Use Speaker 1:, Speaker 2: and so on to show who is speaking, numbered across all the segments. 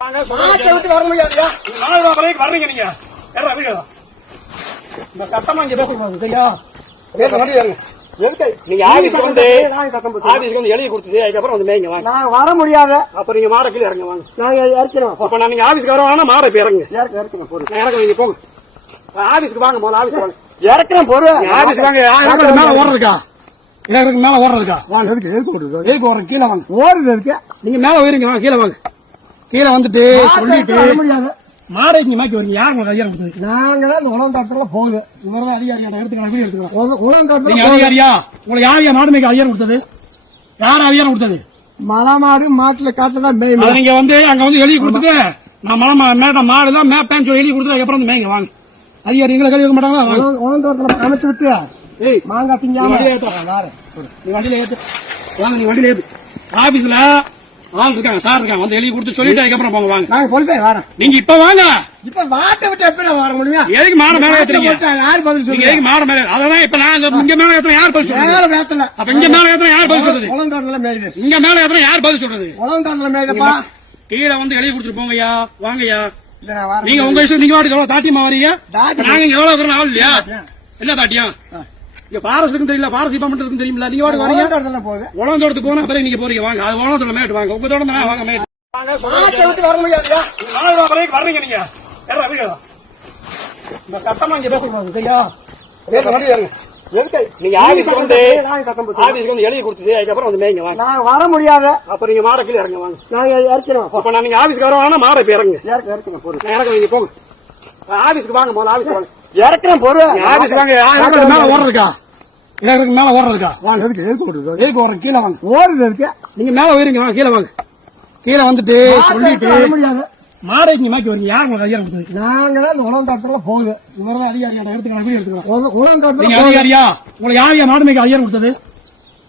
Speaker 1: மாட்டை விட்டு வர முடியாதுயா
Speaker 2: நாலு வரைக்கும் வர்றீங்க நீங்க. ஏறா வீடு இந்த சத்தமா இங்க பேசக்கூடாது சரியா?
Speaker 1: பேச
Speaker 2: எதுக்கு? நீங்க ஆபீஸ்க்கு வந்து ஆபீஸ்க்கு வந்து எழுதி கொடுத்தது அதுக்கப்புறம் வந்து மேய்ங்க வாங்க.
Speaker 1: நான் வர முடியாத.
Speaker 2: அப்ப நீங்க மாட கீழே இறங்க வாங்க.
Speaker 1: நாங்க இறக்கிறோம்
Speaker 2: அப்ப நான் நீங்க ஆபீஸ்க்கு வரவானா மாட இப்ப இறங்க
Speaker 1: இறக்க இறக்கிறோம் பொருள்
Speaker 2: இறங்க நீங்க போங்க. ஆபீஸ்க்கு வாங்க முதல்ல ஆபீஸ்க்கு வாங்க.
Speaker 1: இறக்கிறேன்
Speaker 2: நீங்க ஆபீஸ்க்கு வாங்க மேல ஓடுறதுக்கா? எனக்கு மேல ஓடுறதுக்கா?
Speaker 1: வாங்க எதுக்கு எதுக்கு
Speaker 2: கீழே வாங்க.
Speaker 1: இருக்கு
Speaker 2: நீங்க மேல உயருங்க வாங்க கீழே வாங்க. கீழே வந்துட்டு சொல்லிட்டு மாடைக்கு நீங்க மேய்க்க வரீங்க யார் உங்களுக்கு அதிகாரம் கொடுத்தது?
Speaker 1: நாங்க தான் இந்த காட்டுல போகுது.
Speaker 2: இவங்க தான் அதிகாரி எடுத்துக்கலாம் எடுத்துக்கலாம் நீங்க
Speaker 1: காட்டுல
Speaker 2: அதிகாரியா? உங்களுக்கு யார் மாடு மேய்க்க அதிகாரம் கொடுத்தது? யார் அதிகாரம் கொடுத்தது?
Speaker 1: மலை மாடு மாட்டுல காட்டுல மேய்மை
Speaker 2: நீங்க வந்து அங்க வந்து எழுதி கொடுத்துட்டு நான் மரம் மேட்ட மாடு தான் மேப்பேன்னு சொல்லி எழுதி கொடுத்து வந்து மேய்ங்க வாங்க. அதிகாரி எங்களை கழுவி மாட்டாங்களா?
Speaker 1: உணவு தோட்டத்துல அமைச்சு விட்டு.
Speaker 2: ஏய்
Speaker 1: மாங்காய்
Speaker 2: நீ
Speaker 1: திங்காம
Speaker 2: வண்டியில ஏத்து. நீ வண்டியில ஏத்து. வாங்க நீ வண்டியில ஏத்து. ஆபீஸ்ல ஆள் இருக்காங்க சார் இருக்காங்க வந்து எழுதி கொடுத்து சொல்லிட்டு அதுக்கப்புறம் போங்க வாங்க.
Speaker 1: நாங்க போலீஸே வரேன்
Speaker 2: நீங்க இப்ப வாங்க.
Speaker 1: இப்ப மாட்டை விட்டு எப்படி வர முடியுமா?
Speaker 2: எதுக்கு மாட மேல ஏத்துறீங்க?
Speaker 1: யாரு பதில் சொல்லுங்க
Speaker 2: எதுக்கு மாட மேல அதான் இப்ப நான் இங்க- மேல ஏத்துறேன் யார் பதில் சொல்றது?
Speaker 1: மேல வேத்தல
Speaker 2: அப்ப இங்க மேல ஏத்துறேன் யார் பதில் சொல்றது?
Speaker 1: தோட்டத்துல மேயுது
Speaker 2: இங்க மேல ஏத்துறேன் யார் பதில் சொல்றது?
Speaker 1: தோட்டத்துல மேயுதுப்பா
Speaker 2: கீழே வந்து எழுதி கொடுத்துட்டு போங்கய்யா வாங்கய்யா. நீங்க உங்க இஷ்டம் நீங்க வாட்டி எவ்வளவு தாட்டியமா வரீங்க. நாங்க இங்க எவ்வளவு ஆள் இல்லையா? என்ன தாட்டியம் இங்க பாரஸ் இருக்குன்னு தெரியல பாரஸ் டிபார்ட்மெண்ட் இருக்குன்னு தெரியுமில்ல நீங்க வாட்டி வரீங்க
Speaker 1: போகுது.
Speaker 2: உலகம் தோட்டத்துக்கு போனா பிறகு நீங்க போறீங்க. வாங்க அது தோட்டம் மேட்டு வாங்க. உங்க தோட்டம் தான்? வாங்க
Speaker 1: விட்டு வர
Speaker 2: வரைக்கும் வர்றீங்க நீங்க. வீடு இந்த சத்தமா இங்க பேசக்கூடாது சரியா? நீங்க ஆபீஸ்க்கு வந்து ஆபீஸ்க்கு வந்து எழுதி கொடுத்தது அதுக்கப்புறம் வந்து மேய்ங்க வாங்க.
Speaker 1: நாங்க வர முடியாத.
Speaker 2: அப்ப நீங்க மாட கீழே இறங்க வாங்க.
Speaker 1: நாங்க இறக்கிறோம்.
Speaker 2: அப்ப நான் நீங்க ஆபீஸ்க்கு வரவானா மாட இப்ப இறங்க
Speaker 1: இறக்க இறக்கிறோம் பொருள்
Speaker 2: இறங்க நீங்க போங்க. ஆபீஸ்க்கு வாங்க முதல்ல ஆபீஸ்க்கு வாங்க.
Speaker 1: இறக்கிறேன் பொருள்
Speaker 2: ஆபீஸ்க்கு வாங்க மேல ஓடுறதுக்கா? எனக்கு மேல ஓடுறதுக்கா?
Speaker 1: வாங்க எதுக்கு எதுக்கு ஓடுது
Speaker 2: எதுக்கு ஓடுறேன் கீழே வாங்க.
Speaker 1: ஓடுது இருக்கு
Speaker 2: நீங்க மேல உயருங்க வாங்க கீழே வாங்க. கீழே வந்துட்டு சொல்லிட்டு மாடைக்கு நீங்க மேய்க்க வரீங்க. யார் உங்களுக்கு அதிகாரம் கொடுத்தது?
Speaker 1: நாங்க தான் இந்த உணவு தோட்டத்துல போகுது.
Speaker 2: இவங்க தான் அதிகாரி எடுத்துக்கலாம் எடுத்துக்கலாம்
Speaker 1: உணவு-.
Speaker 2: அதிகாரியா? உங்களுக்கு யார் யார் மாடு மேய்க்க அதிகாரம் கொடுத்தது?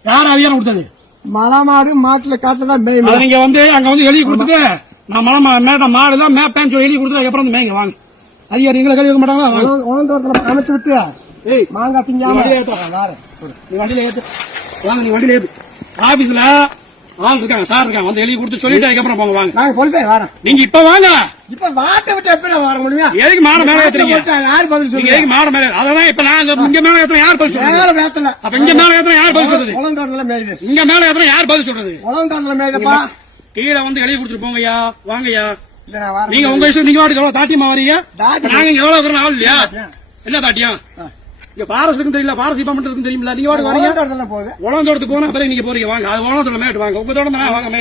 Speaker 2: யார் அதிகாரம் கொடுத்தது?
Speaker 1: மலை மாடு மாட்டுல காட்டுல
Speaker 2: அதை நீங்க வந்து அங்க வந்து எழுதி கொடுத்துட்டு நான் மரம் மேட்ட மாடு தான் மேப்பேன்னு சொல்லி எழுதி கொடுத்து அதுக்கப்புறம் வந்து மேய்ங்க வாங்க. அதிகாரி எங்களை கழுவி மாட்டாங்களா?
Speaker 1: உணவு தோட்டத்துல அமைச்சு விட்டு
Speaker 2: ஏய்
Speaker 1: மாங்காய்
Speaker 2: நீ
Speaker 1: திங்காம
Speaker 2: வண்டியில ஏத்து. நீ வண்டியில ஏத்து. வாங்க நீ வண்டியில ஏத்து. ஆபீஸ்ல ஆள் இருக்காங்க சார் இருக்காங்க. வந்து எழுதி கொடுத்து சொல்லிட்டு அதுக்கப்புறம் போங்க வாங்க.
Speaker 1: நாங்க போலீஸே வரேன்.
Speaker 2: நீங்க இப்ப வாங்க.
Speaker 1: இப்ப மாட்டை விட்டு எப்படி வர முடியுமா?
Speaker 2: எதுக்கு மாட மேல ஏத்துறீங்க?
Speaker 1: யாரு பதில் சொல்லுங்க?
Speaker 2: எதுக்கு மாட மேல? அதான் இப்ப நான் இங்க- மேல ஏத்துறேன் யார் பதில் சொல்றது?
Speaker 1: மேல வேத்தல
Speaker 2: அப்ப இங்க மேல ஏத்துறேன் யார் பதில் சொல்றது?
Speaker 1: மேயுது.
Speaker 2: இங்க மேல ஏத்துறேன் யார் பதில் சொல்றது?
Speaker 1: தோட்டத்துல மேயுதுப்பா.
Speaker 2: கீழே வந்து எழுதி கொடுத்துட்டு போங்கய்யா. வாங்கய்யா. நீங்க உங்க இஷ்டம் நீங்க வாட்டி எவ்வளவு தாட்டியமா வரீங்க. நாங்க இங்க எவ்வளவு ஆள் இல்லையா? என்ன தாட்டியம்? இங்க பாரஸ் இருக்குன்னு தெரியல பாரஸ் டிபார்ட்மெண்ட் தெரியுமில்ல நீங்க வாட்டி வரீங்க தோட்டத்துக்கு போனா பிறகு நீங்க போறீங்க. வாங்க அது உலகம் தோட்டம் மேட்டு வாங்க. உங்க தோட்டம் வாங்க மேட்டு.